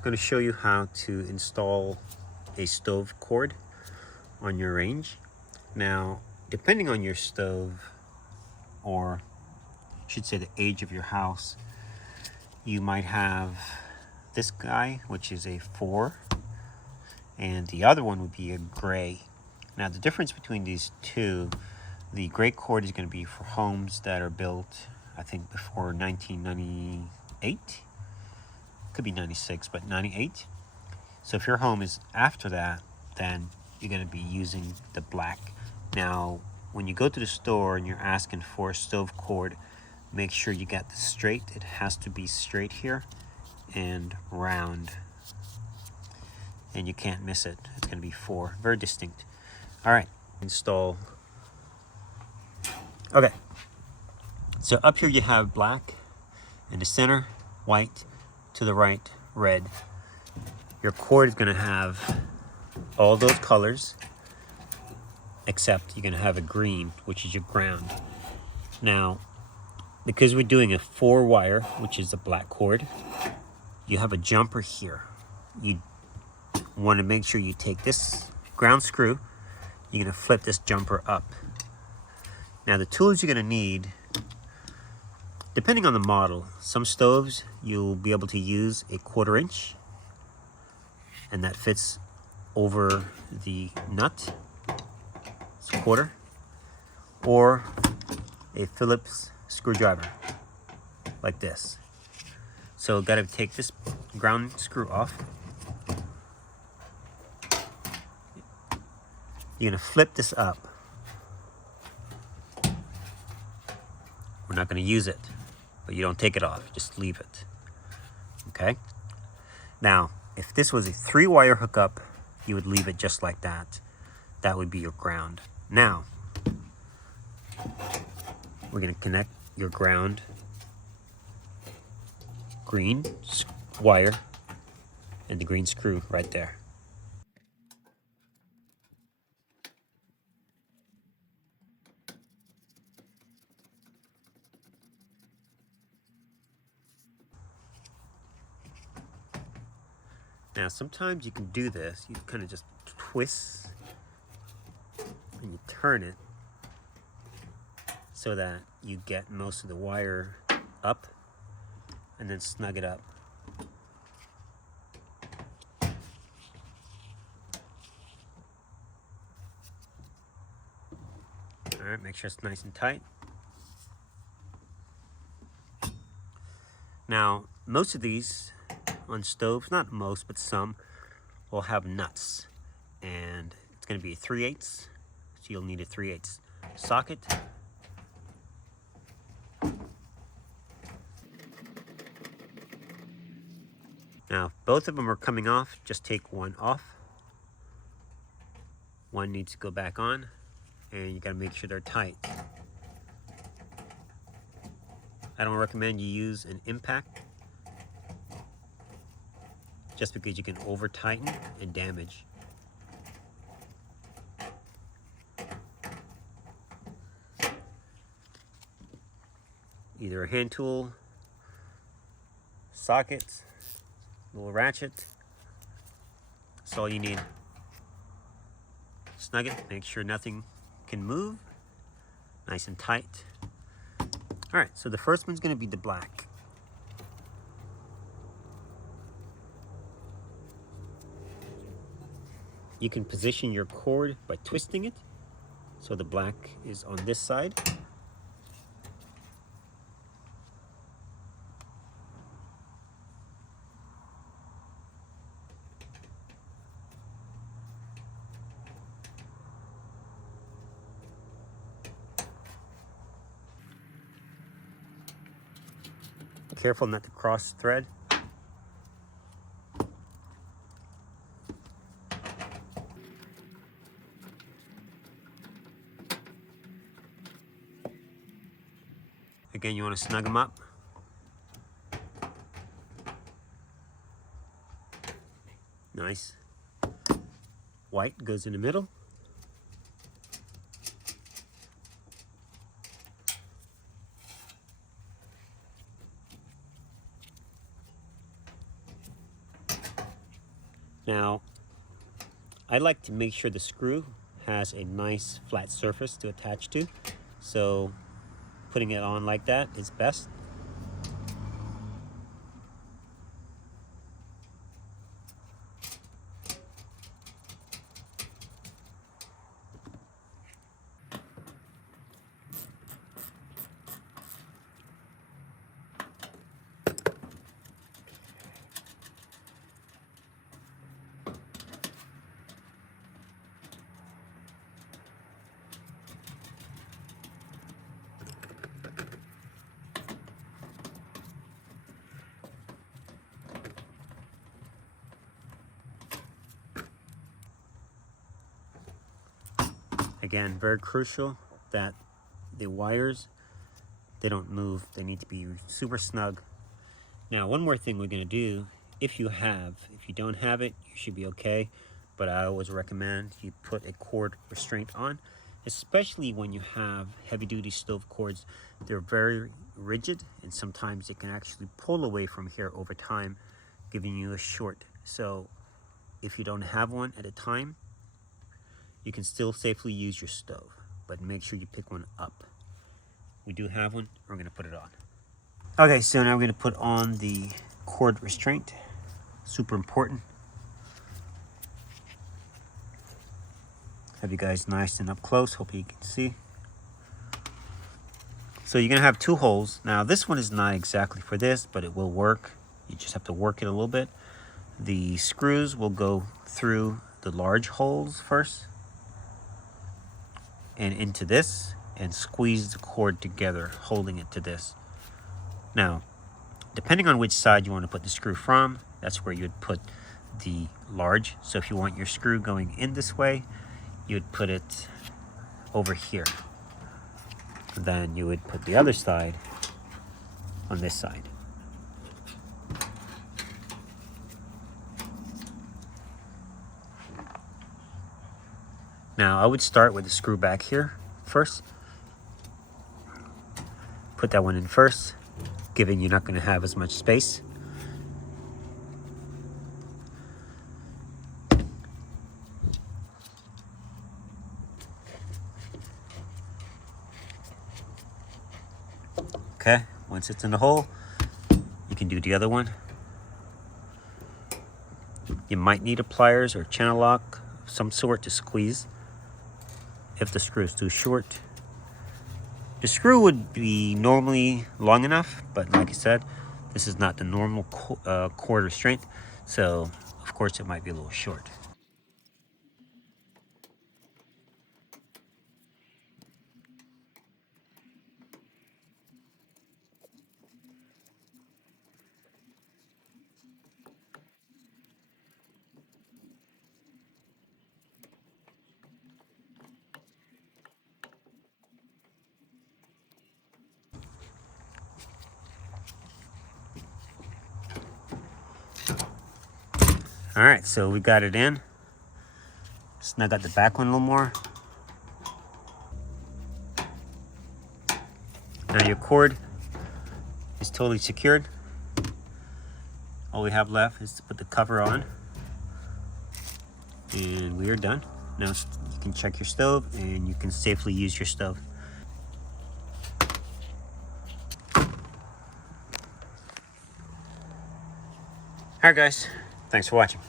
I'm going to show you how to install a stove cord on your range. Now, depending on your stove, or I should say the age of your house, you might have this guy, which is a 4, and the other one would be a gray. Now, the difference between these two, the gray cord is going to be for homes that are built, I think, before 1998. Could be 96, but 98. So if your home is after that, then you're going to be using the black. Now, when you go to the store and you're asking for a stove cord, make sure you get this straight. It has to be straight here and round, and you can't miss it. It's going to be 4, very distinct. All right, install. Okay, so up here you have black in the center, white to the right, red. Your cord is going to have all those colors, except you're going to have a green, which is your ground. Now, because we're doing a 4-wire, which is a black cord, you have a jumper here. You want to make sure you take this ground screw, you're going to flip this jumper up. Now, the tools you're going to need, depending on the model, some stoves you'll be able to use a 1/4 inch, and that fits over the nut. It's a 1/4, or a Phillips screwdriver like this. So got to take this ground screw off. You're going to flip this up. We're not going to use it, but you don't take it off, just leave it. Okay? Now, if this was a 3-wire hookup, you would leave it just like that. That would be your ground. Now, we're going to connect your ground green wire and the green screw right there. Now, sometimes you can do this. You kind of just twist and you turn it so that you get most of the wire up, and then snug it up. All right, make sure it's nice and tight. Now, most of these on stoves, not most, but some, will have nuts, and it's going to be a 3/8, so you'll need a 3/8 socket. Now, if both of them are coming off, just take one off. One needs to go back on, and you got to make sure they're tight. I don't recommend you use an impact, just because you can over tighten and damage. Either a hand tool, socket, little ratchet, that's all you need. Snug it, make sure nothing can move, nice and tight. All right, so the first one's going to be the black. You can position your cord by twisting it, so the black is on this side. Careful not to cross thread. Again, you want to snug them up. Nice. White goes in the middle. Now, I like to make sure the screw has a nice flat surface to attach to, so putting it on like that is best. Again, very crucial that the wires, they don't move. They need to be super snug. Now, one more thing we're going to do, if you don't have it, you should be okay. But I always recommend you put a cord restraint on, especially when you have heavy duty stove cords. They're very rigid, and sometimes it can actually pull away from here over time, giving you a short. So if you don't have one at a time, you can still safely use your stove, but make sure you pick one up. We do have one. We're going to put it on. Okay, so now we're going to put on the cord restraint. Super important. Have you guys nice and up close. Hope you can see. So you're going to have two holes. Now this one is not exactly for this, but it will work. You just have to work it a little bit. The screws will go through the large holes first and into this, and squeeze the cord together, holding it to this. Now, depending on which side you want to put the screw from, that's where you would put the large. So if you want your screw going in this way, you would put it over here. Then you would put the other side on this side. Now I would start with the screw back here first. Put that one in first, given you're not going to have as much space. Okay, once it's in the hole, you can do the other one. You might need a pliers or channel lock of some sort to squeeze if the screw is too short. The screw would be normally long enough, but like I said, this is not the normal cord restraint, so of course it might be a little short. All right, so we got it in. Snug out the back one a little more. Now your cord is totally secured. All we have left is to put the cover on. And we are done. Now you can check your stove and you can safely use your stove. All right, guys, thanks for watching.